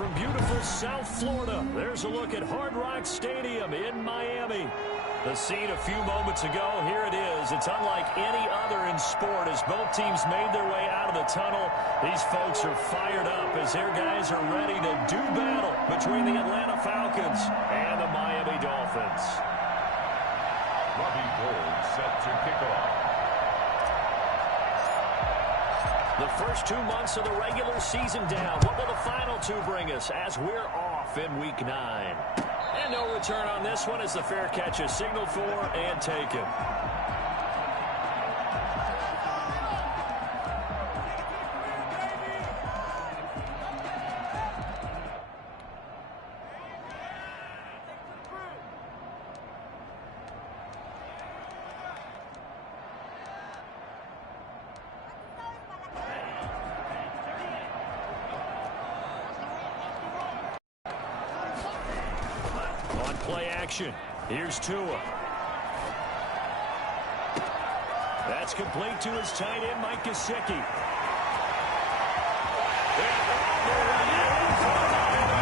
from beautiful South Florida, there's a look at Hard Rock Stadium in Miami. The scene a few moments ago, here it is. It's unlike any other in sport as both teams made their way out of the tunnel. These folks are fired up as their guys are ready to do battle between the Atlanta Falcons and the Miami Dolphins. Robbie Gould set to kick off. The first 2 months of the regular season down. What will the final two bring us as we're off in Week 9? And no return on this one as the fair catch is signaled for and taken. Play action. Here's Tua. That's complete to his tight end, Mike Gesicki.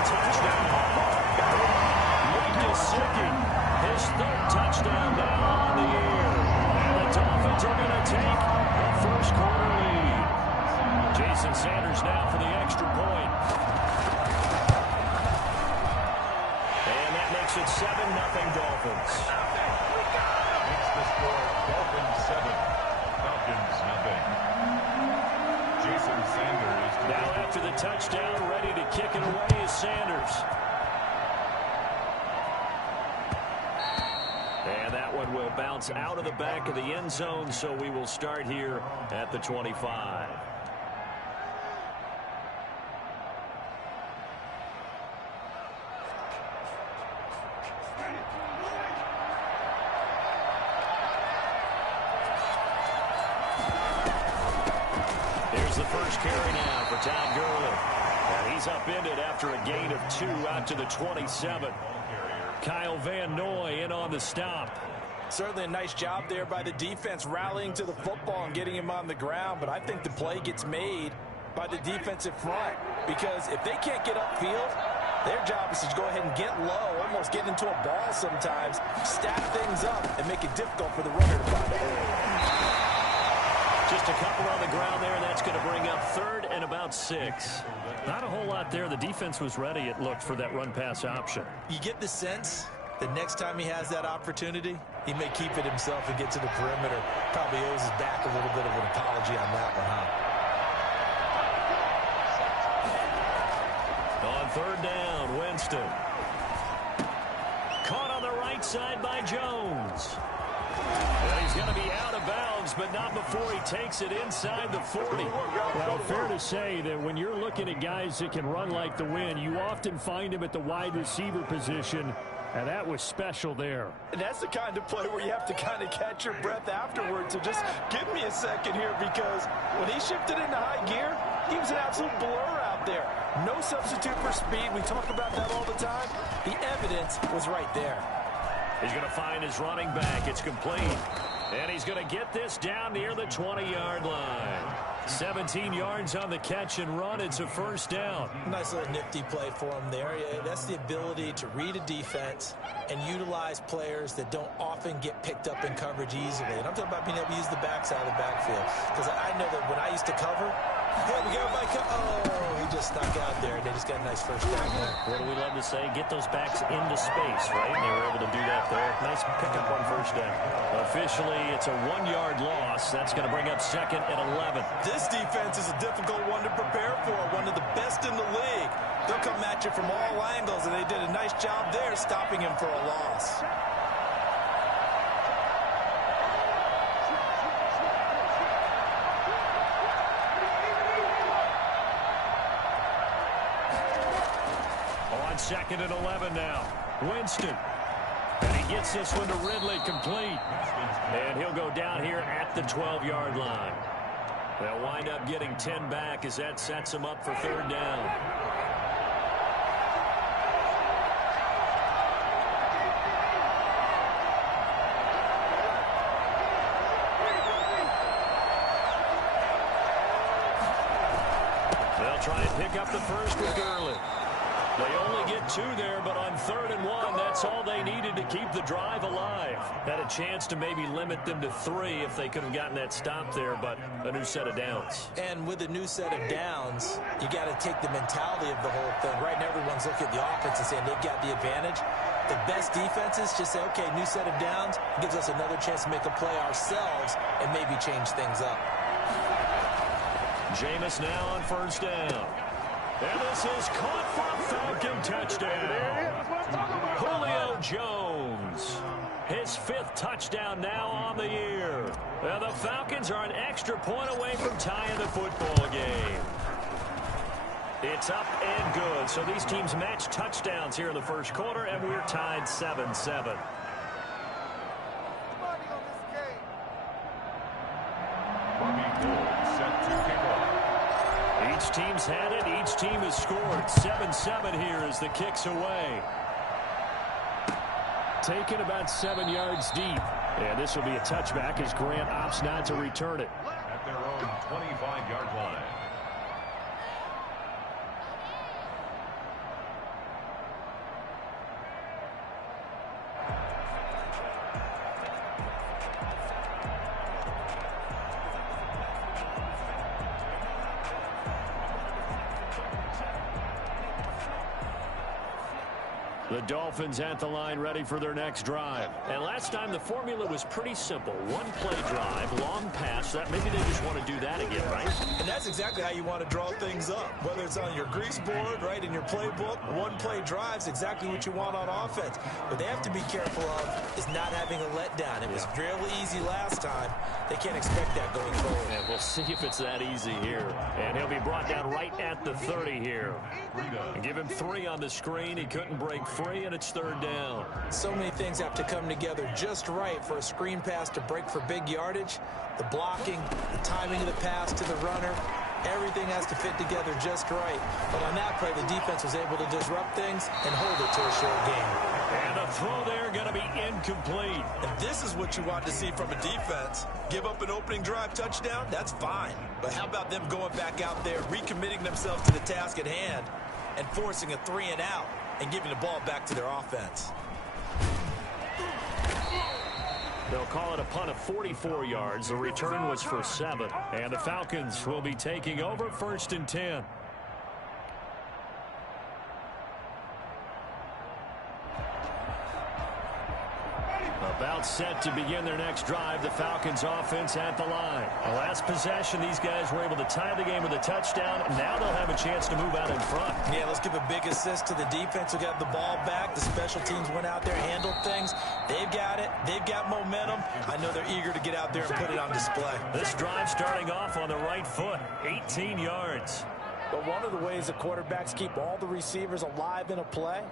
Touchdown. Mike Gesicki, his third touchdown now on the year. And the Dolphins are going to take the first quarter lead. Jason Sanders now for the extra point. It's 7-0 Dolphins. Makes the score Dolphins 7, Falcons 0. Jason Sanders. Now after the touchdown, ready to kick it away is Sanders. And that one will bounce out of the back of the end zone, so we will start here at the 25. The first carry now for Todd Gurley. And he's upended after a gain of 2 out to the 27. Kyle Van Noy in on the stop. Certainly a nice job there by the defense rallying to the football and getting him on the ground. But I think the play gets made by the defensive front. Because if they can't get upfield, their job is to go ahead and get low, almost get into a ball sometimes, stack things up, and make it difficult for the runner to find a hole. Just a couple on the ground there. That's going to bring up third and about 6. Not a whole lot there. The defense was ready, it looked, for that run-pass option. You get the sense that next time he has that opportunity, he may keep it himself and get to the perimeter. Probably owes his back a little bit of an apology on that one, huh? On third down, Winston. Caught on the right side by Jones. And he's going to be out of bounds, but not before he takes it inside the 40. Well, fair to say that when you're looking at guys that can run like the wind, you often find him at the wide receiver position, and that was special there. And that's the kind of play where you have to kind of catch your breath afterwards. So just give me a second here, because when he shifted into high gear, he was an absolute blur out there. No substitute for speed. We talk about that all the time. The evidence was right there. He's going to find his running back. It's complete. And he's going to get this down near the 20-yard line. 17 yards on the catch and run. It's a first down. Nice little nifty play for him there. That's the ability to read a defense and utilize players that don't often get picked up in coverage easily. And I'm talking about being able to use the backside of the backfield. Because I know that when I used to cover, hey, we got everybody he just stuck out there, and they just got a nice first down there. What do we love to say? Get those backs into space, right? And they were able to do that there. Nice pickup on first down. Officially, it's a 1-yard loss. That's going to bring up second and 11. This defense is a difficult one to prepare for, one of the best in the league. They'll come at you from all angles, and they did a nice job there stopping him for a loss. Second and 11 now. Winston. And he gets this one to Ridley, complete. And he'll go down here at the 12-yard line. They'll wind up getting 10 back as that sets them up for third down. They'll try and pick up the first with Gurley. They only get 2 there, but on 3rd and 1, that's all they needed to keep the drive alive. Had a chance to maybe limit them to 3 if they could have gotten that stop there, but a new set of downs. And with a new set of downs, you got to take the mentality of the whole thing. Right now, everyone's looking at the offense and saying they've got the advantage. The best defenses just say, okay, new set of downs gives us another chance to make a play ourselves and maybe change things up. Jameis now on 1st down. And this is caught for a Falcon touchdown. Julio Jones. His 5th touchdown now on the year. Well, the Falcons are an extra point away from tying the football game. It's up and good. So these teams match touchdowns here in the 1st quarter, and we're tied 7-7. Set to kick off. Each team's had it. Each team has scored. 7-7 here as the kick's away. Taken about 7 yards deep. And this will be a touchback as Grant opts not to return it. At their own 25-yard line. The Dolphins at the line ready for their next drive. And last time the formula was pretty simple. 1-play drive, long pass. Maybe they just want to do that again, right? And that's exactly how you want to draw things up. Whether it's on your grease board, right, in your playbook, 1-play drive's exactly what you want on offense. What they have to be careful of is not having a letdown. It was really easy last time. They can't expect that going forward. And we'll see if it's that easy here. And he'll be brought down right at the 30 here. And give him 3 on the screen. He couldn't break free, and it's 3rd down. So many things have to come together just right for a screen pass to break for big yardage. The blocking, the timing of the pass to the runner, everything has to fit together just right. But on that play, the defense was able to disrupt things and hold it to a short game. And the throw there going to be incomplete. And this is what you want to see from a defense. Give up an opening drive touchdown, that's fine. But how about them going back out there, recommitting themselves to the task at hand, and forcing a 3-and-out and giving the ball back to their offense. They'll call it a punt of 44 yards. The return was for 7. And the Falcons will be taking over 1st and 10. About set to begin their next drive. The Falcons offense at the line. The last possession, these guys were able to tie the game with a touchdown. Now they'll have a chance to move out in front. Yeah, let's give a big assist to the defense who got the ball back. The special teams went out there, handled things. They've got it. They've got momentum. I know they're eager to get out there and put it on display. This drive starting off on the right foot. 18 yards. But one of the ways the quarterbacks keep all the receivers alive in a play,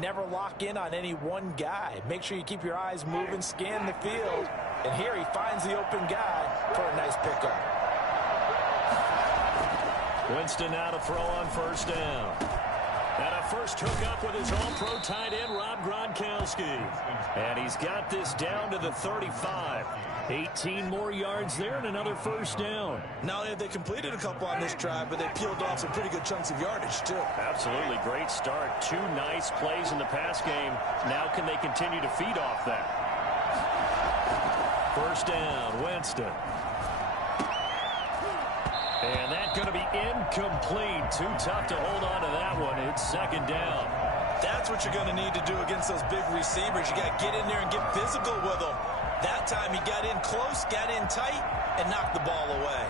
never lock in on any one guy. Make sure you keep your eyes moving, scan the field. And here he finds the open guy for a nice pickup. Winston now to throw on 1st down. And a first hookup with his all-pro tight end, Rob Gronkowski. And he's got this down to the 35. 18 more yards there and another 1st down. Not only have they completed a couple on this drive, but they peeled off some pretty good chunks of yardage, too. Absolutely. Great start. 2 nice plays in the pass game. Now can they continue to feed off that? 1st down, Winston. And that's going to be incomplete. Too tough to hold on to that one. It's 2nd down. That's what you're going to need to do against those big receivers. You got to get in there and get physical with them. That time he got in close, got in tight, and knocked the ball away.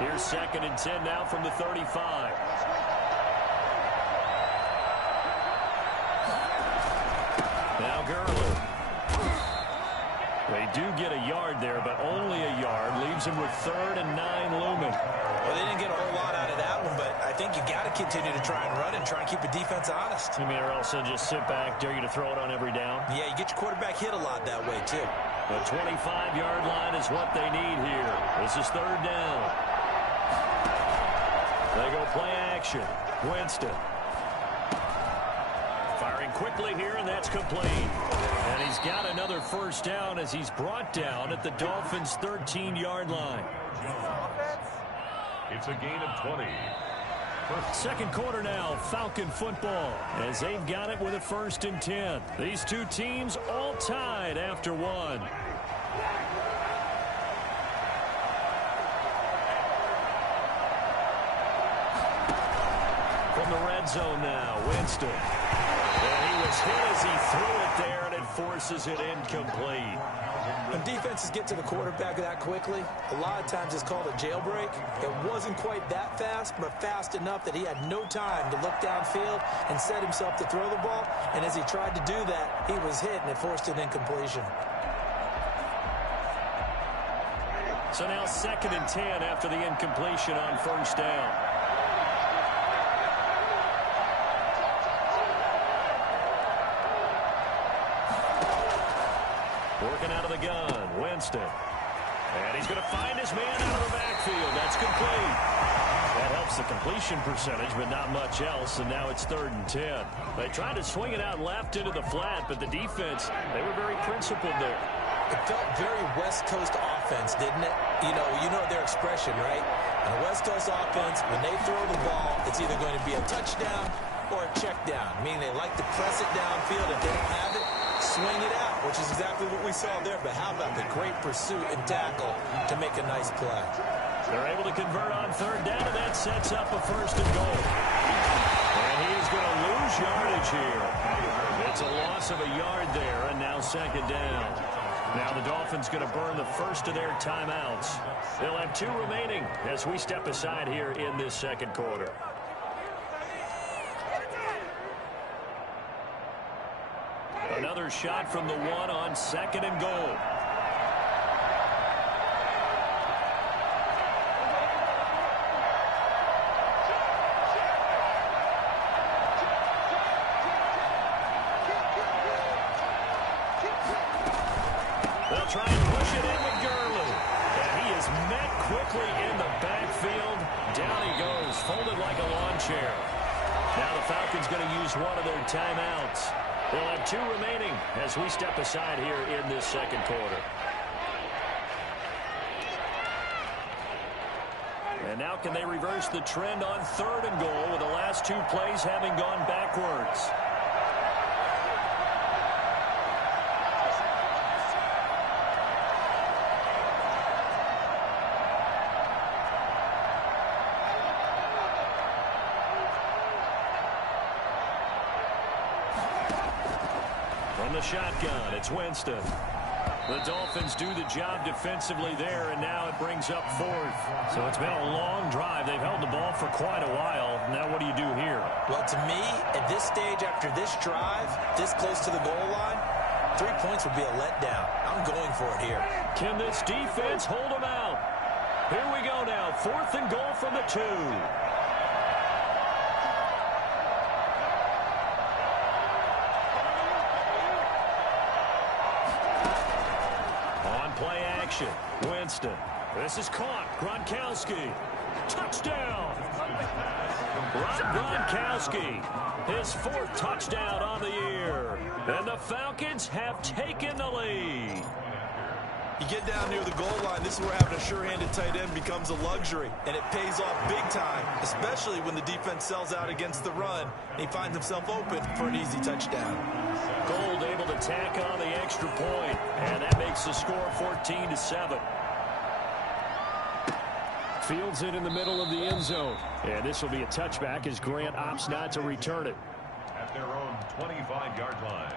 Here's 2nd and 10 now from the 35. Now Gurley. They do get a yard there, but only a yard. Leaves him with 3rd and 9 looming. Well, they didn't get a whole lot out of that one, but I think you got to continue to try and run and try and keep the defense honest. You mean, or else they'll just sit back, dare you to throw it on every down? Yeah, you get your quarterback hit a lot that way, too. The 25-yard line is what they need here. This is 3rd down. They go play action. Winston. Firing quickly here, and that's complete. And he's got another 1st down as he's brought down at the Dolphins' 13-yard line. It's a gain of 20. Second quarter now, Falcon football, as they've got it with a 1st and 10. These two teams all tied after one. From the red zone now, Winston. And he was hit as he threw it there, and it forces it incomplete. When defenses get to the quarterback that quickly, a lot of times it's called a jailbreak. It wasn't quite that fast, but fast enough that he had no time to look downfield and set himself to throw the ball. And as he tried to do that, he was hit, and it forced an incompletion. So now 2nd and 10 after the incompletion on 1st down. Working out of the gun, Winston. And he's going to find his man out of the backfield. That's complete. That helps the completion percentage, but not much else, and now it's 3rd and 10. They tried to swing it out left into the flat, but the defense, they were very principled there. It felt very West Coast offense, didn't it? You know their expression, right? On a West Coast offense, when they throw the ball, it's either going to be a touchdown or a check down, meaning they like to press it downfield. If they don't have it, swing it out, which is exactly what we saw there. But how about the great pursuit and tackle to make a nice play? They're able to convert on 3rd down, and that sets up a 1st and goal. And he is going to lose yardage here. It's a loss of a yard there, and now 2nd down. Now the Dolphins going to burn the first of their timeouts. They'll have 2 remaining as we step aside here in this 2nd quarter. Another shot from the 1 on 2nd and goal. They'll try and push it in with Gurley. And he is met quickly in the backfield. Down he goes, folded like a lawn chair. Now the Falcons going to use one of their timeouts. They'll have 2 remaining as we step aside here in this 2nd quarter. And now can they reverse the trend on 3rd and goal with the last 2 plays having gone backwards? From the shotgun, it's Winston. The Dolphins do the job defensively there, and now it brings up 4th. So it's been a long drive. They've held the ball for quite a while. Now what do you do here? Well, to me, at this stage after this drive, this close to the goal line, 3 points would be a letdown. I'm going for it here. Can this defense hold them out? Here we go now. 4th and goal from the 2. Play action. Winston. This is caught. Gronkowski. Touchdown. Gronkowski. His 4th touchdown on the year. And the Falcons have taken the lead. You get down near the goal line, this is where having a sure-handed tight end becomes a luxury, and it pays off big time, especially when the defense sells out against the run, and he finds himself open for an easy touchdown. Gold able to tack on the extra point, and that makes the score 14-7. Fields it in the middle of the end zone, and this will be a touchback as Grant opts not to return it. At their own 25-yard line.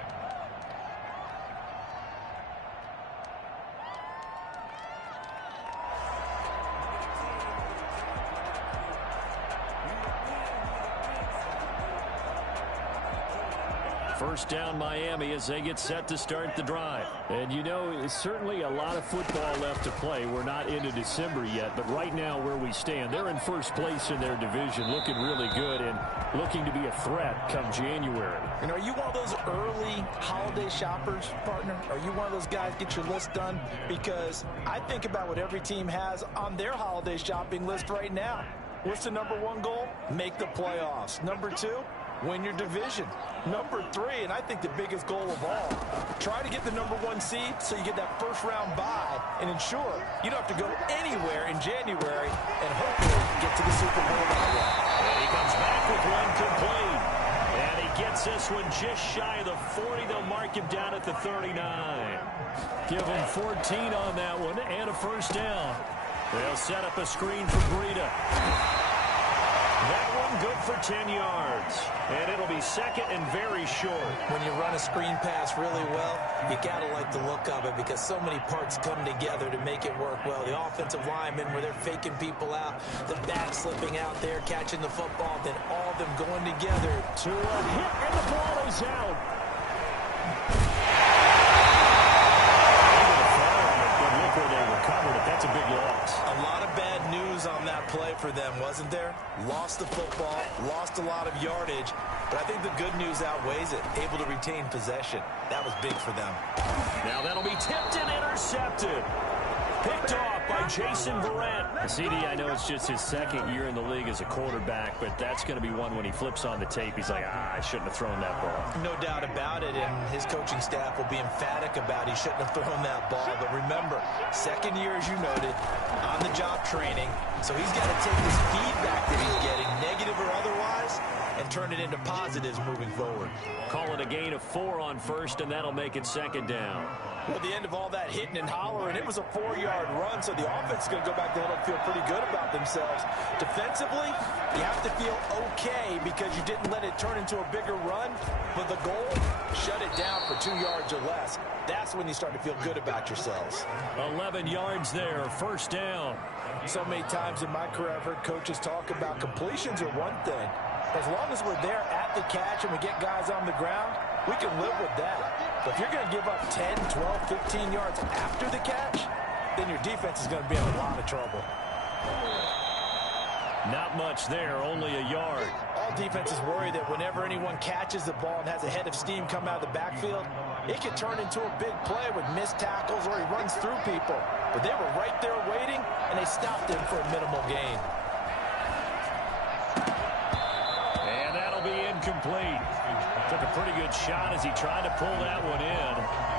First down Miami as they get set to start the drive. And you know, it's certainly a lot of football left to play. We're not into December yet, but right now where we stand, they're in first place in their division, looking really good and looking to be a threat come January. And are you one of those early holiday shoppers, partner? Are you one of those guys get your list done? Because I think about what every team has on their holiday shopping list right now. What's the #1 goal? Make the playoffs. #2, win your division. Number 3, and I think the biggest goal of all, try to get the number 1 seed so you get that first-round bye and ensure you don't have to go anywhere in January and hopefully get to the Super Bowl that way. And he comes back with one complete. And he gets this one just shy of the 40. They'll mark him down at the 39. Give him 14 on that one and a first down. They'll set up a screen for Breida. That one good for 10 yards. And it'll be second and very short. When you run a screen pass really well, you got to like the look of it because so many parts come together to make it work well. The offensive linemen where they're faking people out, the back slipping out there, catching the football, then all of them going together. To a hit, and the ball is out. But look where they recovered it. That's a big loss. A lot of bad news on that play for them, wasn't there? Lost the football, lost a lot of yardage, but I think the good news outweighs it. Able to retain possession. That was big for them. Now that'll be tipped and intercepted. Picked off by Jason Verrett. CD, I know it's just his second year in the league as a quarterback, but that's going to be one when he flips on the tape. He's like, I shouldn't have thrown that ball. No doubt about it, and his coaching staff will be emphatic about he shouldn't have thrown that ball. But remember, second year, as you noted, on-the-job training, so he's got to take this feedback that he's getting, negative or otherwise, and turn it into positives moving forward. Call it a gain of 4 on first, and that'll make it second down. Well, at the end of all that hitting and hollering, it was a 4-yard run, so the offense is going to go back to huddle and feel pretty good about themselves. Defensively, you have to feel okay because you didn't let it turn into a bigger run, but the goal, shut it down for 2 yards or less. That's when you start to feel good about yourselves. 11 yards there, first down. So many times in my career, I've heard coaches talk about completions are one thing. As long as we're there at the catch and we get guys on the ground, we can live with that. But if you're going to give up 10, 12, 15 yards after the catch, then your defense is going to be in a lot of trouble. Not much there, only a yard. All defenses worry that whenever anyone catches the ball and has a head of steam come out of the backfield, it could turn into a big play with missed tackles or he runs through people. But they were right there waiting, and they stopped him for a minimal gain. And that'll be incomplete. Took a pretty good shot as he tried to pull that one in.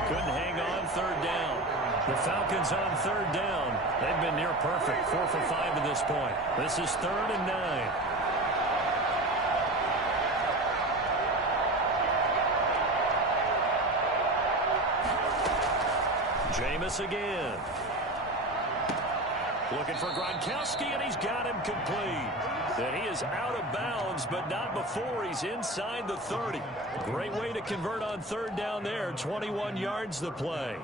Couldn't hang on, third down. The Falcons on third down. They've been near perfect, 4 for 5 at this point. This is 3rd and 9. Jameis again. Looking for Gronkowski, and he's got him complete. And he is out of bounds, but not before he's inside the 30. Great way to convert on third down there. 21 yards the play.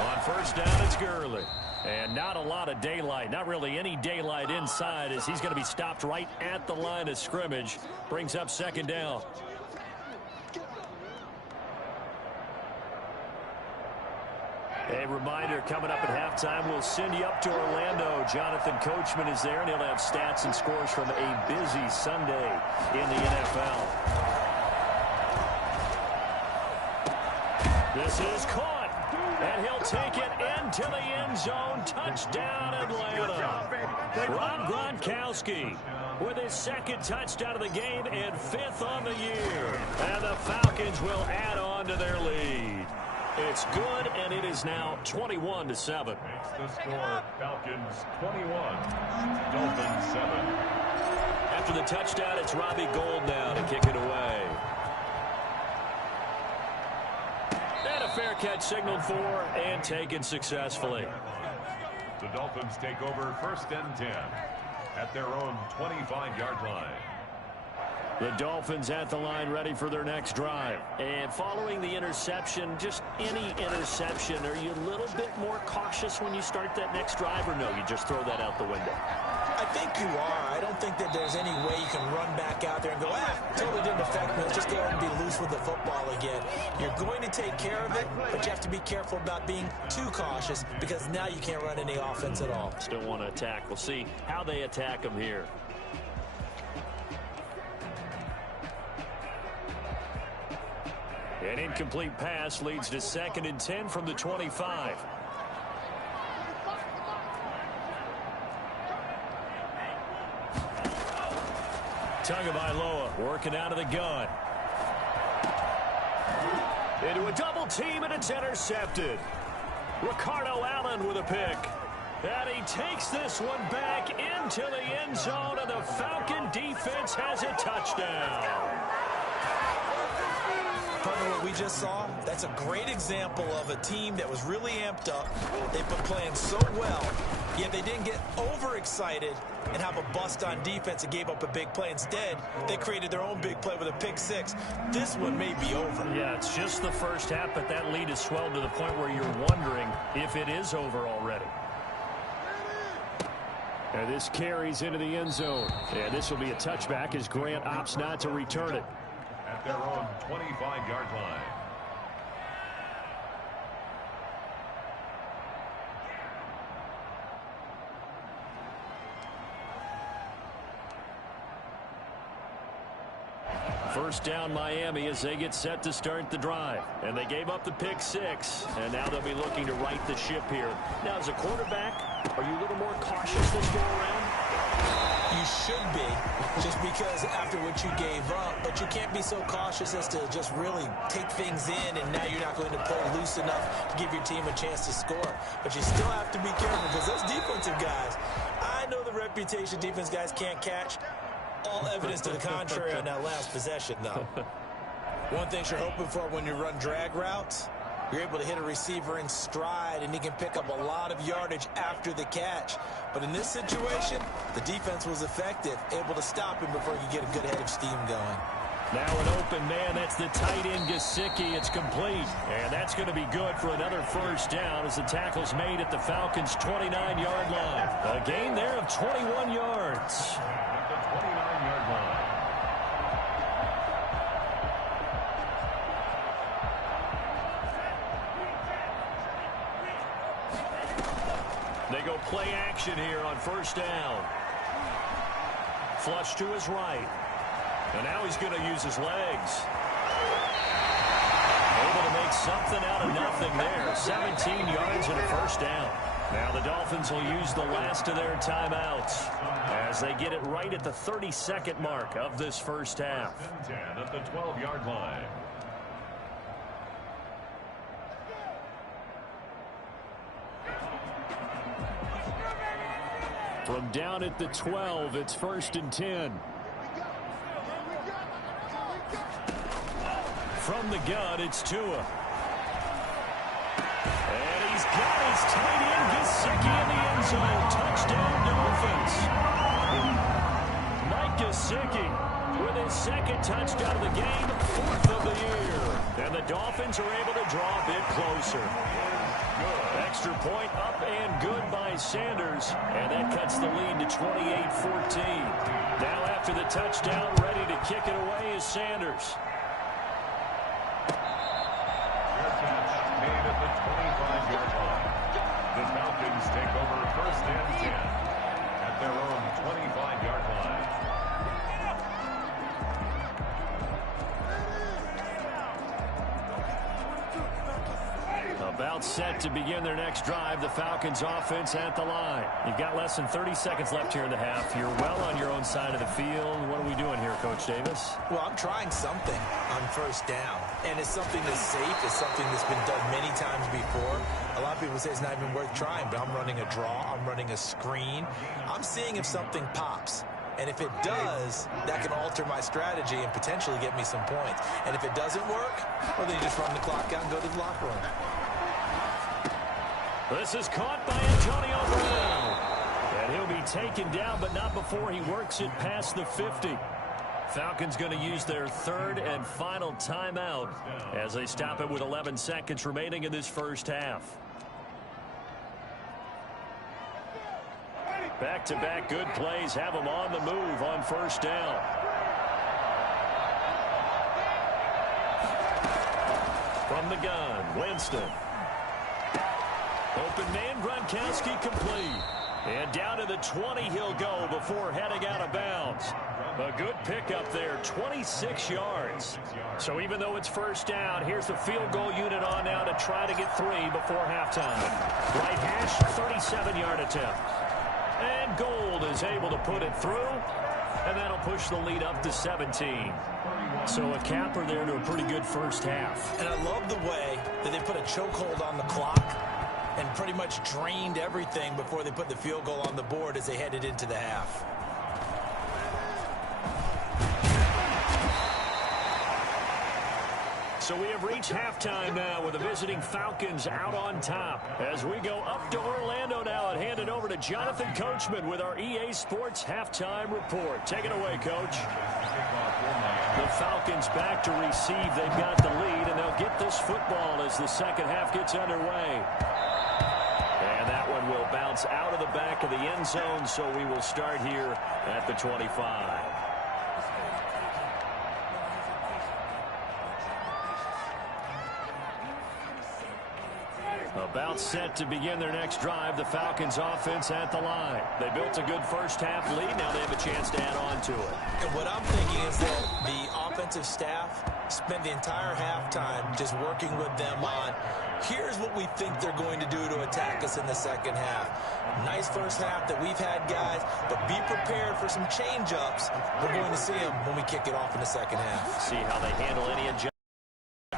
On first down, it's Gurley. And not a lot of daylight, not really any daylight inside as he's going to be stopped right at the line of scrimmage. Brings up second down. A reminder, coming up at halftime, we'll send you up to Orlando. Jonathan Coachman is there, and he'll have stats and scores from a busy Sunday in the NFL. This is caught. And he'll take it into the end zone. Touchdown, Atlanta. Rob Gronkowski with his second touchdown of the game and 5th on the year. And the Falcons will add on to their lead. It's good, and it is now 21-7. Makes the score Falcons 21, Dolphins 7. After the touchdown, it's Robbie Gould now to kick it away. And a fair catch signaled for and taken successfully. The Dolphins take over 1st and 10 at their own 25-yard line. The Dolphins at the line ready for their next drive. And following the interception, just any interception, are you a little bit more cautious when you start that next drive, or no, you just throw that out the window? I think you are. I don't think that there's any way you can run back out there and go, totally didn't affect me. Let's just go ahead and be loose with the football again. You're going to take care of it, but you have to be careful about being too cautious because now you can't run any offense at all. Still want to attack. We'll see how they attack them here. An incomplete pass leads to 2nd and 10 from the 25. Tagovailoa working out of the gun. Into a double team, and it's intercepted. Ricardo Allen with a pick. And he takes this one back into the end zone, and the Falcon defense has a touchdown. Partner, what we just saw, that's a great example of a team that was really amped up. They've been playing so well, yet they didn't get overexcited and have a bust on defense and gave up a big play. Instead, they created their own big play with a pick six. This one may be over. Yeah, it's just the first half, but that lead has swelled to the point where you're wondering if it is over already. And this carries into the end zone. And this will be a touchback as Grant opts not to return it. At their own 25-yard line. First down Miami as they get set to start the drive. And they gave up the pick six. And now they'll be looking to right the ship here. Now, as a quarterback, are you a little more cautious this go around? You should be, just because after what you gave up, but you can't be so cautious as to just really take things in, and now you're not going to play loose enough to give your team a chance to score. But you still have to be careful because those defensive guys, I know the reputation defense guys can't catch. All evidence to the contrary on that last possession, though. One thing you're hoping for when you run drag routes, you're able to hit a receiver in stride, and he can pick up a lot of yardage after the catch. But in this situation, the defense was effective, able to stop him before he could get a good head of steam going. Now an open man. That's the tight end, Gesicki. It's complete. And that's going to be good for another first down as the tackle's made at the Falcons' 29-yard line. A gain there of 21 yards. At the 29-yard line. They go play action here on first down. Flush to his right. And now he's going to use his legs. Able to make something out of nothing there. 17 yards and a first down. Now the Dolphins will use the last of their timeouts as they get it right at the 32nd mark of this first half. 10 at the 12-yard line. From down at the 12, it's 1st and 10. From the gun, it's Tua. And he's got his tight end, Gesicki, in the end zone. Touchdown, Dolphins. Mike Gesicki with his 2nd touchdown of the game, 4th of the year. And the Dolphins are able to draw a bit closer. Extra point up and good by Sanders. And that cuts the lead to 28-14. Now after the touchdown, ready to kick it away is Sanders. Made at the 25-yard line. The Falcons take over 1st and 10 at their own 25-yard line. About set to begin their next drive. The Falcons offense at the line. You've got less than 30 seconds left here in the half. You're well on your own side of the field. What are we doing here, Coach Davis? Well, I'm trying something on first down. And it's something that's safe. It's something that's been done many times before. A lot of people say it's not even worth trying, but I'm running a draw. I'm running a screen. I'm seeing if something pops. And if it does, that can alter my strategy and potentially get me some points. And if it doesn't work, well, then you just run the clock out and go to the locker room. This is caught by Antonio Brown. And he'll be taken down, but not before he works it past the 50. Falcons going to use their 3rd and final timeout as they stop it with 11 seconds remaining in this first half. Back-to-back good plays have them on the move on first down. From the gun, Winston. Open man, Gronkowski complete. And down to the 20 he'll go before heading out of bounds. A good pickup there, 26 yards. So even though it's first down, here's the field goal unit on now to try to get 3 before halftime. Right hash, 37-yard attempt. And Gold is able to put it through, and that'll push the lead up to 17. So a capper there to a pretty good first half. And I love the way that they put a chokehold on the clock and pretty much drained everything before they put the field goal on the board as they headed into the half. So we have reached halftime now with the visiting Falcons out on top. As we go up to Orlando now and hand it over to Jonathan Coachman with our EA Sports Halftime Report. Take it away, Coach. The Falcons back to receive. They've got the lead, and they'll get this football as the second half gets underway. And that one will bounce out of the back of the end zone, so we will start here at the 25. About set to begin their next drive. The Falcons offense at the line. They built a good first half lead. Now they have a chance to add on to it. And what I'm thinking is that the offensive staff spent the entire halftime just working with them on, here's what we think they're going to do to attack us in the second half. Nice first half that we've had, guys, but be prepared for some change-ups. We're going to see them when we kick it off in the second half. See how they handle any adjustment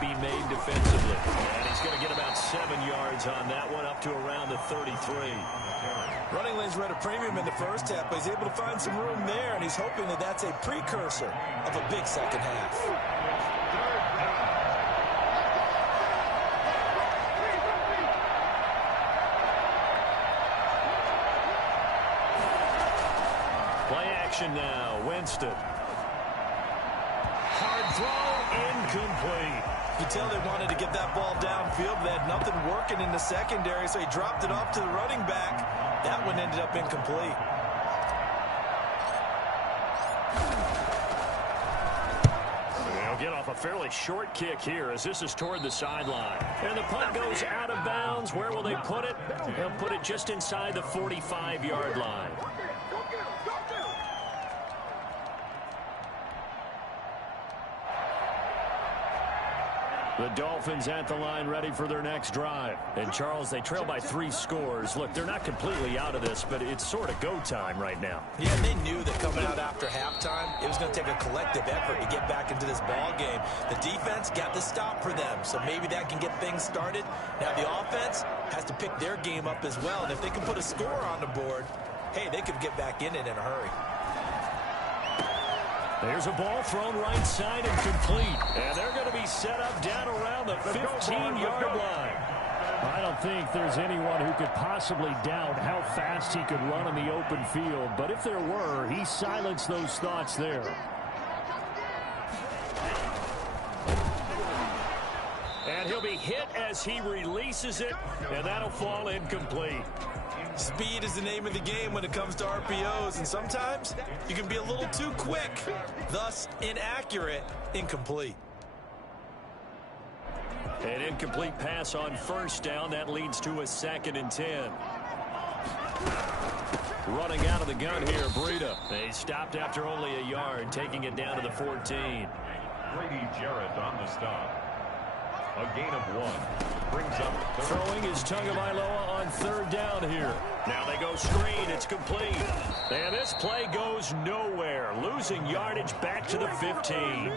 be made defensively. And he's going to get about 7 yards on that one, up to around the 33. Running lanes were at a premium in the first half, but he's able to find some room there, and he's hoping that that's a precursor of a big second half. Play action now. Winston. Hard throw, incomplete. You tell they wanted to get that ball downfield. They had nothing working in the secondary, so he dropped it off to the running back. That one ended up incomplete. They'll get off a fairly short kick here as this is toward the sideline. And the punt goes out of bounds. Where will they put it? They'll put it just inside the 45-yard line. The Dolphins at the line ready for their next drive. And, Charles, they trail by 3 scores. Look, they're not completely out of this, but it's sort of go time right now. Yeah, they knew that coming out after halftime, it was going to take a collective effort to get back into this ball game. The defense got the stop for them, so maybe that can get things started. Now the offense has to pick their game up as well, and if they can put a score on the board, hey, they could get back in it in a hurry. There's a ball thrown right side and complete. And they're going to be set up down around the 15-yard line. I don't think there's anyone who could possibly doubt how fast he could run in the open field. But if there were, he silenced those thoughts there. And he'll be hit as he releases it, and that'll fall incomplete. Speed is the name of the game when it comes to RPOs, and sometimes you can be a little too quick, thus inaccurate, incomplete. An incomplete pass on first down. That leads to a 2nd and 10. Running out of the gun here, Breida. They stopped after only a yard, taking it down to the 14. Grady Jarrett on the stop. A gain of 1. Brings up throwing is Tagovailoa on 3rd down here. Now they go screen. It's complete. And this play goes nowhere. Losing yardage back to the 15.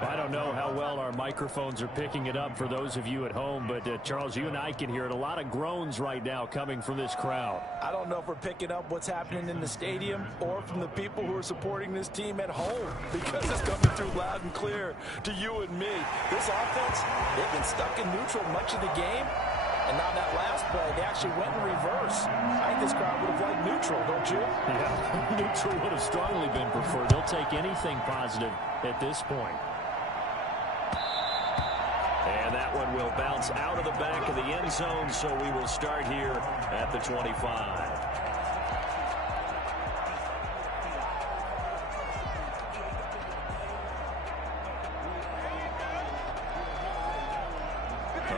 I don't know how well our microphones are picking it up for those of you at home, but Charles, you and I can hear it. A lot of groans right now coming from this crowd. I don't know if we're picking up what's happening in the stadium or from the people who are supporting this team at home, because it's coming through loud and clear to you and me. This offense, they've been stuck in neutral much of the game, and now that last play, they actually went in reverse. I think this crowd would have liked neutral, don't you? Yeah, neutral would have strongly been preferred. They'll take anything positive at this point. And that one will bounce out of the back of the end zone, so we will start here at the 25.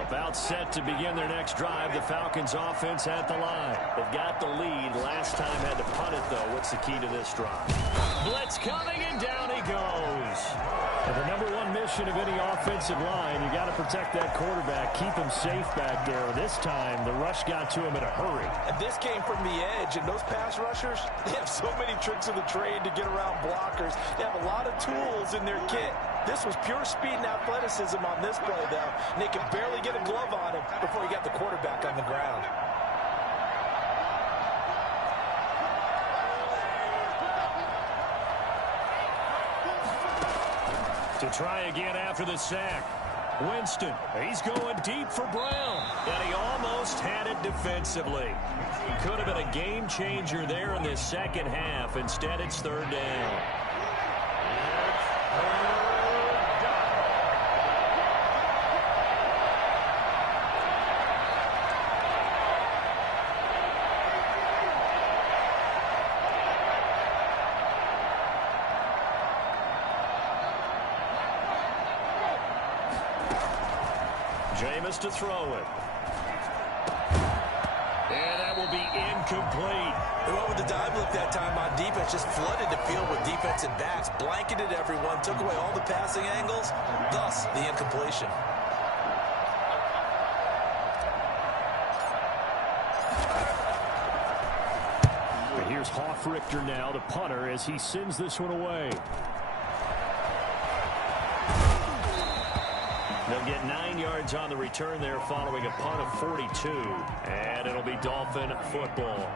About set to begin their next drive. The Falcons offense at the line. They've got the lead. Last time had to punt it, though. What's the key to this drive? Blitz coming, and down he goes. And the number one mission of any offensive line, you got to protect that quarterback, keep him safe back there. This time, the rush got to him in a hurry. And this came from the edge, and those pass rushers, they have so many tricks of the trade to get around blockers. They have a lot of tools in their kit. This was pure speed and athleticism on this play, though. And they could barely get a glove on him before he got the quarterback on the ground. To try again after the sack. Winston, he's going deep for Brown. And he almost had it defensively. Could have been a game changer there in this second half. Instead, it's third down. Jameis to throw it. And that will be incomplete. They went with the dive look that time on defense, just flooded the field with defensive backs, blanketed everyone, took away all the passing angles, thus the incompletion. And here's Hoff-Richter now, the punter, as he sends this one away. They'll get 9 yards on the return there following a punt of 42. And it'll be Dolphin football.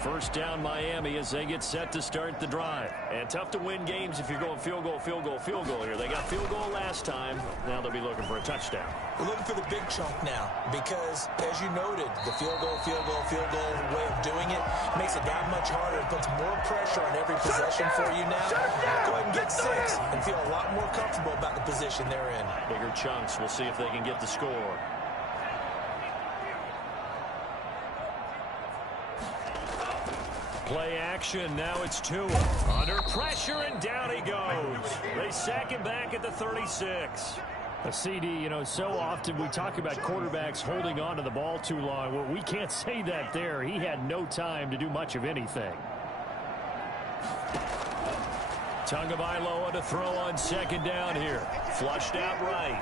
First down Miami as they get set to start the drive. And tough to win games if you're going field goal, field goal, field goal here. They got field goal last time. Now they'll be looking for a touchdown. We're looking for the big chunk now because, as you noted, the field goal way of doing it makes it that much harder. It puts more pressure on every possession for you now. Go ahead and get 6 and feel a lot more comfortable about the position they're in. Bigger chunks. We'll see if they can get the score. Play action. Now it's Tua. Under pressure, and down he goes. They sack him back at the 36. A CD, you know, so often we talk about quarterbacks holding on to the ball too long. Well, we can't say that there. He had no time to do much of anything. Tagovailoa to throw on second down here. Flushed out right.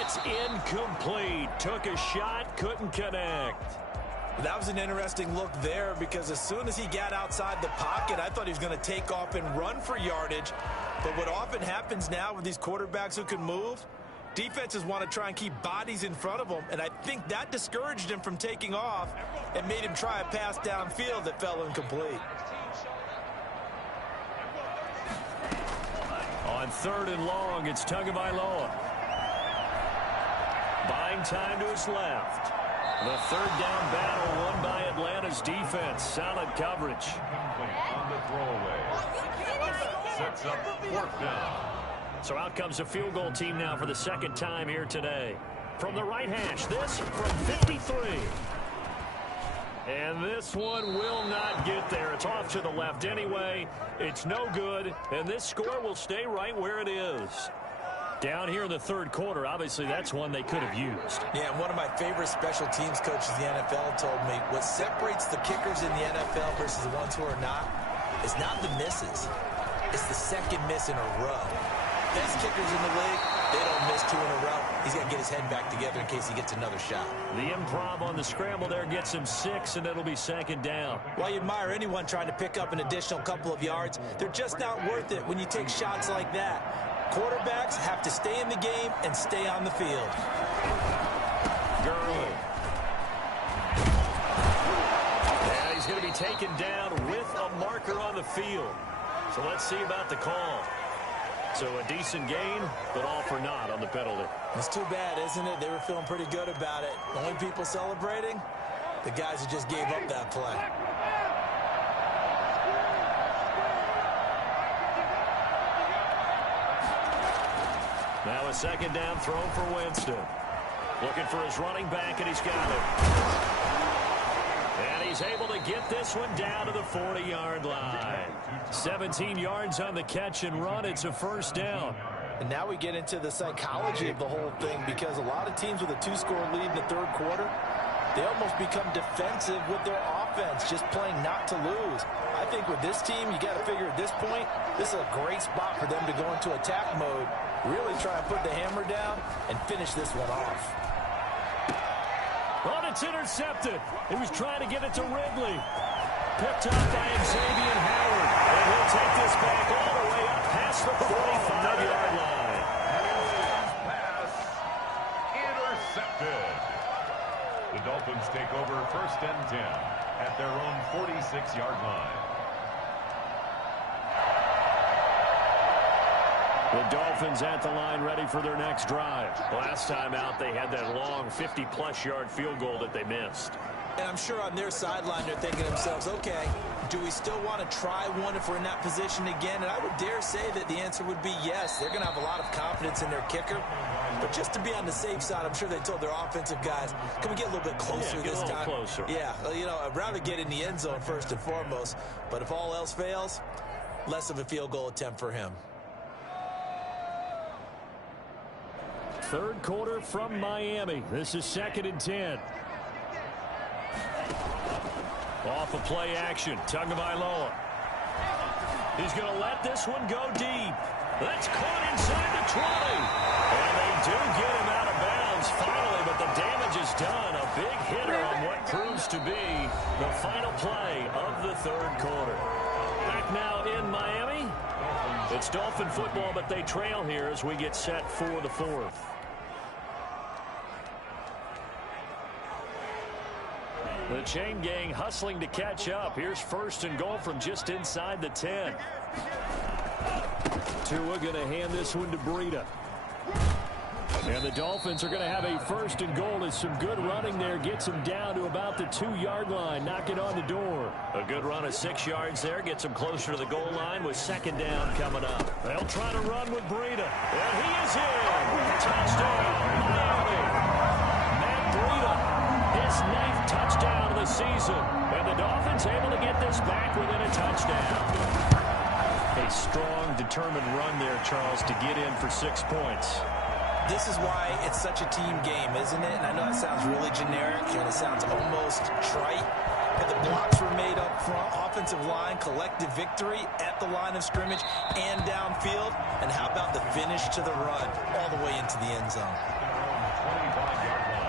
It's incomplete. Took a shot, couldn't connect. That was an interesting look there because as soon as he got outside the pocket, I thought he was going to take off and run for yardage. But what often happens now with these quarterbacks who can move, defenses want to try and keep bodies in front of them, and I think that discouraged him from taking off and made him try a pass downfield that fell incomplete. On third and long, it's Tagovailoa. Buying time to his left. The third down battle won by Atlanta's defense. Solid coverage. On the throwaway. Sets up fourth down. So out comes a field goal team now for the second time here today. From the right hash, this from 53. And this one will not get there. It's off to the left anyway. It's no good, and this score will stay right where it is. Down here in the third quarter, obviously that's one they could have used. Yeah, and one of my favorite special teams coaches in the NFL told me what separates the kickers in the NFL versus the ones who are not is not the misses. It's the second miss in a row. Best kickers in the league, they don't miss 2 in a row. He's got to get his head back together in case he gets another shot. The improv on the scramble there gets him 6, and it'll be second down. While you admire anyone trying to pick up an additional couple of yards, they're just not worth it when you take shots like that. Quarterbacks have to stay in the game and stay on the field. Gurley. Yeah, he's going to be taken down with a marker on the field. So let's see about the call. So a decent gain, but all for naught on the penalty. It's too bad, isn't it? They were feeling pretty good about it. The only people celebrating, the guys who just gave up that play. Now a second down throw for Winston. Looking for his running back, and he's got it. And he's able to get this one down to the 40-yard line. 17 yards on the catch and run. It's a first down. And now we get into the psychology of the whole thing, because a lot of teams with a 2-score lead in the third quarter, they almost become defensive with their offense, just playing not to lose. I think with this team, you got to figure at this point, this is a great spot for them to go into attack mode, really try and put the hammer down and finish this one off. Oh, it's intercepted. He was trying to get it to Ridley. Picked up by Xavier Howard. And he'll take this back all the way up past the 45-yard line. Pass intercepted. The Dolphins take over first and 10 at their own 46-yard line. The Dolphins at the line ready for their next drive. Last time out, they had that long 50-plus yard field goal that they missed. And I'm sure on their sideline they're thinking to themselves, okay, do we still want to try one if we're in that position again? And I would dare say that the answer would be yes. They're going to have a lot of confidence in their kicker. But just to be on the safe side, I'm sure they told their offensive guys, can we get a little bit closer this time? Closer. Yeah, you know, I'd rather get in the end zone first and foremost. But if all else fails, less of a field goal attempt for him. Third quarter from Miami. This is 2nd and 10. Off of play action. Tagovailoa. He's going to let this one go deep. That's caught inside the 20. And they do get him out of bounds finally, but the damage is done. A big hitter on what proves to be the final play of the third quarter. Back now in Miami. It's Dolphin football, but they trail here as we get set for the fourth. The chain gang hustling to catch up. Here's first and goal from just inside the 10. Tua going to hand this one to Breida. And the Dolphins are going to have a first and goal as some good running there gets them down to about the 2-yard line. Knock it on the door. A good run of 6 yards there gets them closer to the goal line with second down coming up. They'll try to run with Breida. And he is in. Touchdown, Miami. Matt Breida. His 9th touchdown of the season. And the Dolphins able to get this back within a touchdown. A strong, determined run there, Charles, to get in for 6 points. This is why it's such a team game, isn't it? And I know that sounds really generic and it sounds almost trite, but the blocks were made up front. Offensive line, collective victory at the line of scrimmage and downfield. And how about the finish to the run all the way into the end zone? 25-yard line.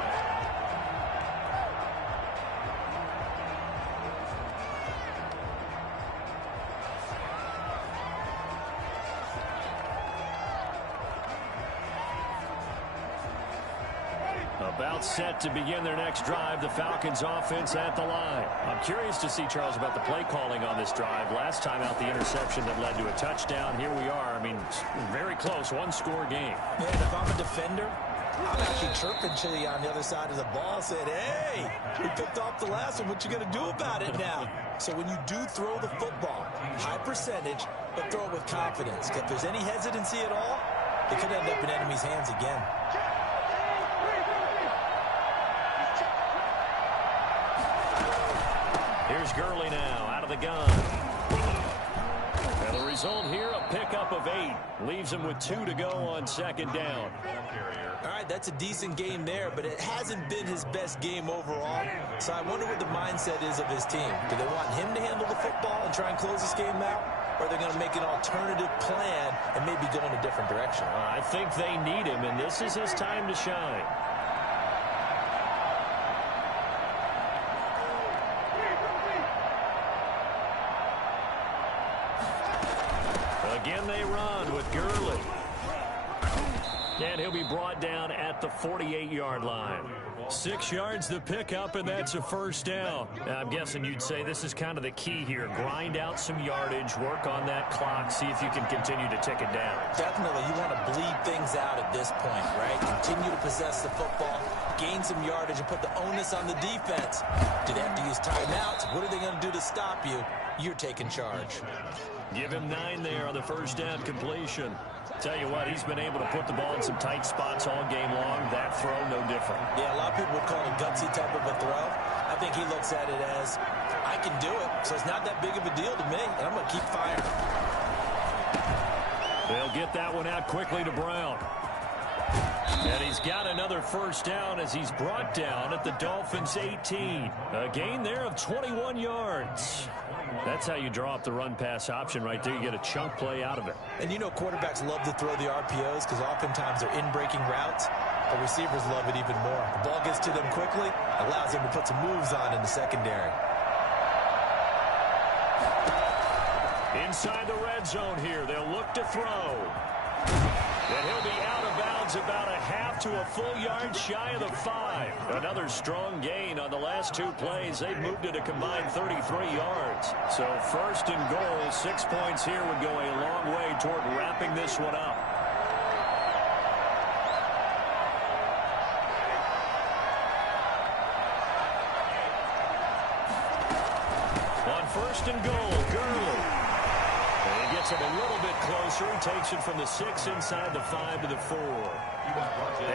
About set to begin their next drive, the Falcons offense at the line. I'm curious to see, Charles, about the play calling on this drive. Last time out, the interception that led to a touchdown. Here we are. I mean, very close, 1-score game. Man, if I'm a defender, I'm actually chirping Chili on the other side of the ball, saying, hey, we picked off the last one. What you going to do about it now? So when you do throw the football, high percentage, but throw it with confidence. If there's any hesitancy at all, it could end up in enemy's hands again. Here's Gurley now out of the gun. And the result here, a pickup of 8. Leaves him with 2 to go on second down. All right, that's a decent game there, but it hasn't been his best game overall. So I wonder what the mindset is of his team. Do they want him to handle the football and try and close this game out? Or are they going to make an alternative plan and maybe go in a different direction? I think they need him, and this is his time to shine. Again, they run with Gurley. And he'll be brought down at the 48-yard line. 6 yards the pickup, and that's a first down. I'm guessing you'd say this is kind of the key here. Grind out some yardage, work on that clock, see if you can continue to tick it down. Definitely. You want to bleed things out at this point, right? Continue to possess the football. gain some yardage, and put the onus on the defense. Do they have to use timeouts? What are they going to do to stop you? You're taking charge. Give him 9 there on the first down completion. Tell you what, he's been able to put the ball in some tight spots all game long. That throw, no different. Yeah, a lot of people would call it a gutsy type of a throw. I think he looks at it as, I can do it, so it's not that big of a deal to me, and I'm going to keep firing. They'll get that one out quickly to Brown. And he's got another first down as he's brought down at the Dolphins' 18. A gain there of 21 yards. That's how you draw up the run-pass option right there. You get a chunk play out of it. And you know quarterbacks love to throw the RPOs because oftentimes they're in-breaking routes. But receivers love it even more. The ball gets to them quickly, allows them to put some moves on in the secondary. Inside the red zone here, they'll look to throw. And he'll be out of bounds about a half to a full yard shy of the 5. Another strong gain on the last 2 plays. They've moved it a combined 33 yards. So first and goal, 6 points here would go a long way toward wrapping this one up. On first and goal, Gurley. He gets him a little bit closer. He takes it from the 6 inside the 5 to the 4.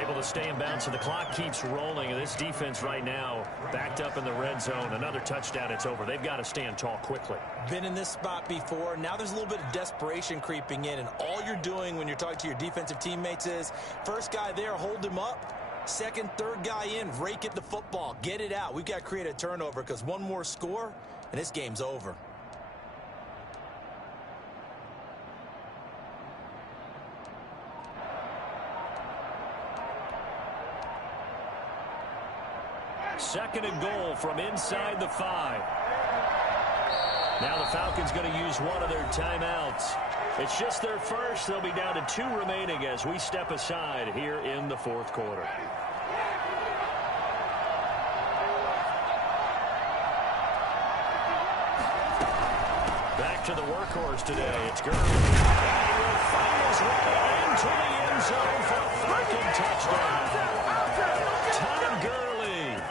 Able to stay in bounds, so the clock keeps rolling. And this defense right now backed up in the red zone. Another touchdown, it's over. They've got to stand tall quickly. Been in this spot before. Now there's a little bit of desperation creeping in. And all you're doing when you're talking to your defensive teammates is, first guy there, hold him up. Second, third guy in, rake at the football. Get it out. We've got to create a turnover because one more score, and this game's over. Second and goal from inside the 5. Now the Falcons going to use one of their timeouts. It's just their first. They'll be down to 2 remaining as we step aside here in the 4th quarter. Back to the workhorse today. It's Gurley. And he will find his way into the end zone for a Falcon touchdown. Todd Gurley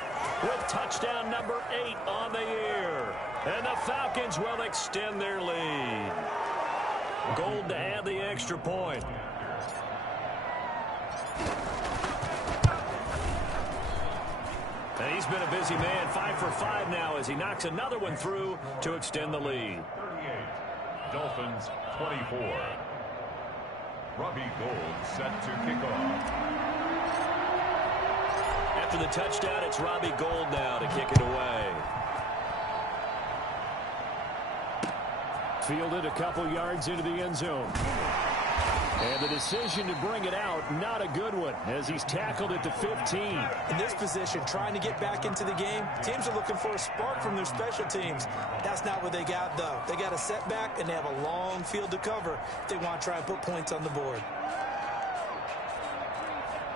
with touchdown number 8 on the year. And the Falcons will extend their lead. Gold to add the extra point. And he's been a busy man, 5 for 5 now as he knocks another one through to extend the lead. 38, Dolphins 24. Robbie Gould set to kick off. After the touchdown, it's Robbie Gould now to kick it away. Fielded a couple yards into the end zone. And the decision to bring it out, not a good one, as he's tackled at the 15. In this position, trying to get back into the game, teams are looking for a spark from their special teams. That's not what they got, though. They got a setback, and they have a long field to cover if they want to try and put points on the board.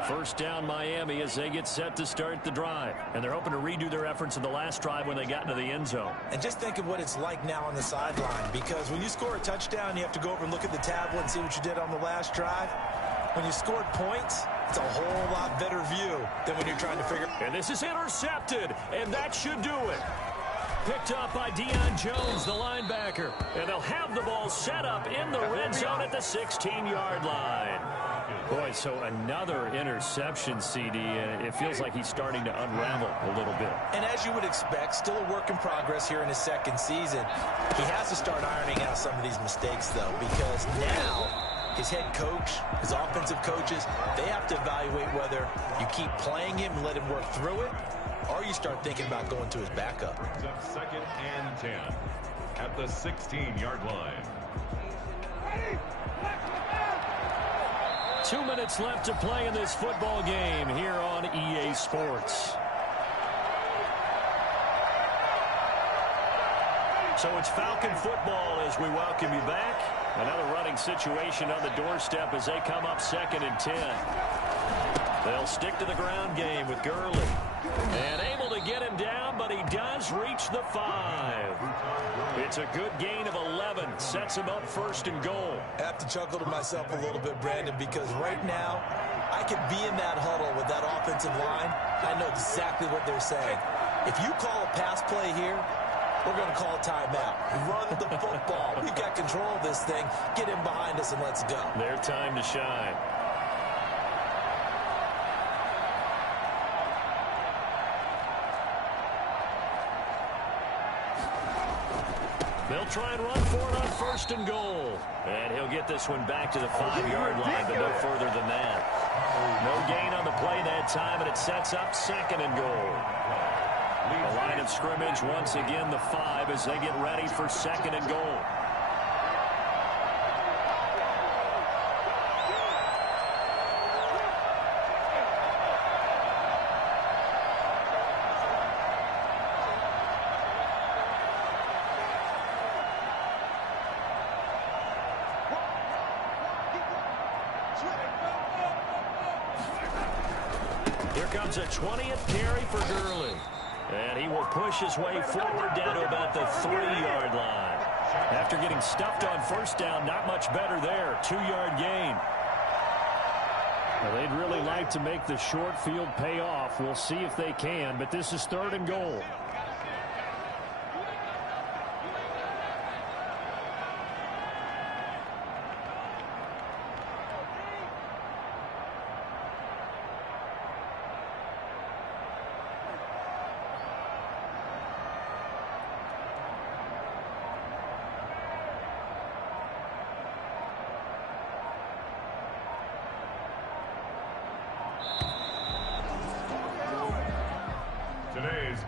First down Miami as they get set to start the drive. And they're hoping to redo their efforts in the last drive when they got into the end zone. And just think of what it's like now on the sideline, because when you score a touchdown, you have to go over and look at the tablet and see what you did on the last drive. When you scored points, it's a whole lot better view than when you're trying to figure. And this is intercepted, and that should do it. Picked up by Deion Jones, the linebacker. And they'll have the ball set up in the red zone at the 16-yard line. Boy, so another interception, CD, and it feels like he's starting to unravel a little bit. And as you would expect, still a work in progress here in his second season. He has to start ironing out some of these mistakes, though, because now his head coach, his offensive coaches, they have to evaluate whether you keep playing him and let him work through it, or you start thinking about going to his backup. Second and 10 at the 16-yard line. 2 minutes left to play in this football game here on EA Sports. So it's Falcon football as we welcome you back. Another running situation on the doorstep as they come up second and 10. They'll stick to the ground game with Gurley. And able to get him down, but he does reach the 5. It's a good gain of 11. Sets him up first and goal. I have to chuckle to myself a little bit, Brandon, because right now I could be in that huddle with that offensive line. I know exactly what they're saying. If you call a pass play here, we're going to call a timeout. Run the football. We've got control of this thing. Get in behind us and let's go. Their time to shine. They'll try and run for it on first and goal. And he'll get this one back to the 5-yard line, but no further than that. No gain on the play that time, and it sets up second and goal. The line of scrimmage, once again, the 5 as they get ready for second and goal. Here comes a 20th carry for Gurley. And he will push his way forward down to about the 3-yard line. After getting stuffed on first down, not much better there. 2-yard gain. Well, they'd really like to make the short field pay off. We'll see if they can, but this is third and goal.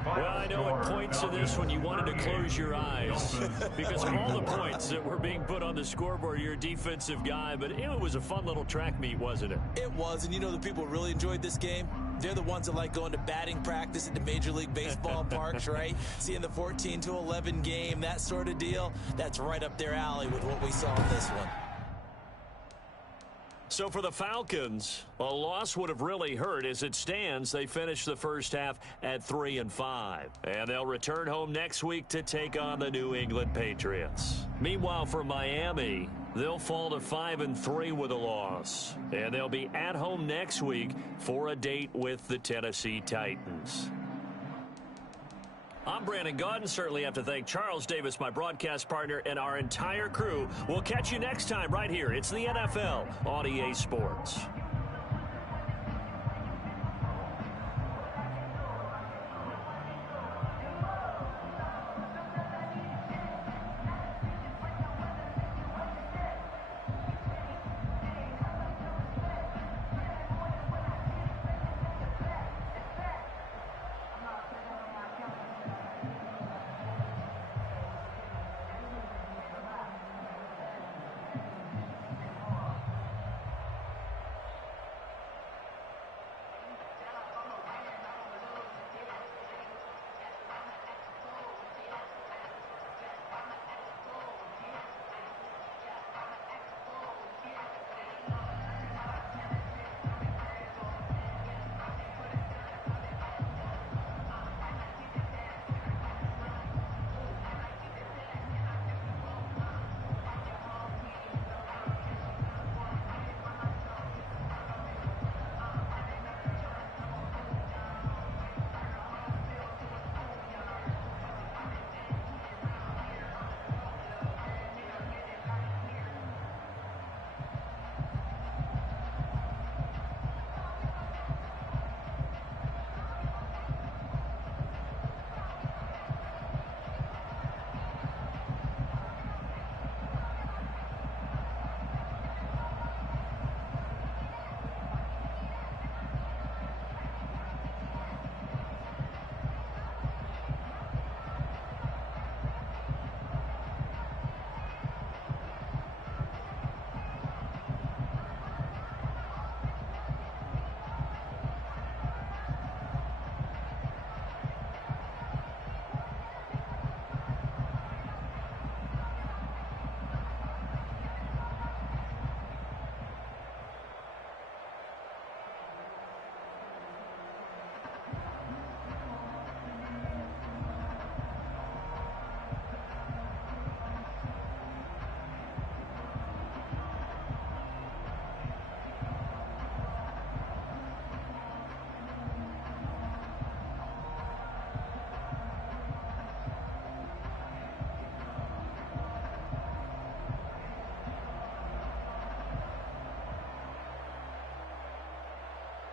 Well, I know at points in this when you wanted to close your eyes because of all the points that were being put on the scoreboard. You're a defensive guy, but it was a fun little track meet, wasn't it? It was, and you know the people really enjoyed this game? They're the ones that like going to batting practice at the Major League Baseball parks, right? Seeing the 14-11 game, that sort of deal, that's right up their alley with what we saw in this one. So for the Falcons, a loss would have really hurt. As it stands, they finished the first half at 3-5. And they'll return home next week to take on the New England Patriots. Meanwhile, for Miami, they'll fall to 5-3 with a loss. And they'll be at home next week for a date with the Tennessee Titans. I'm Brandon Gaudin. Certainly have to thank Charles Davis, my broadcast partner, and our entire crew. We'll catch you next time right here. It's the NFL on EA Sports.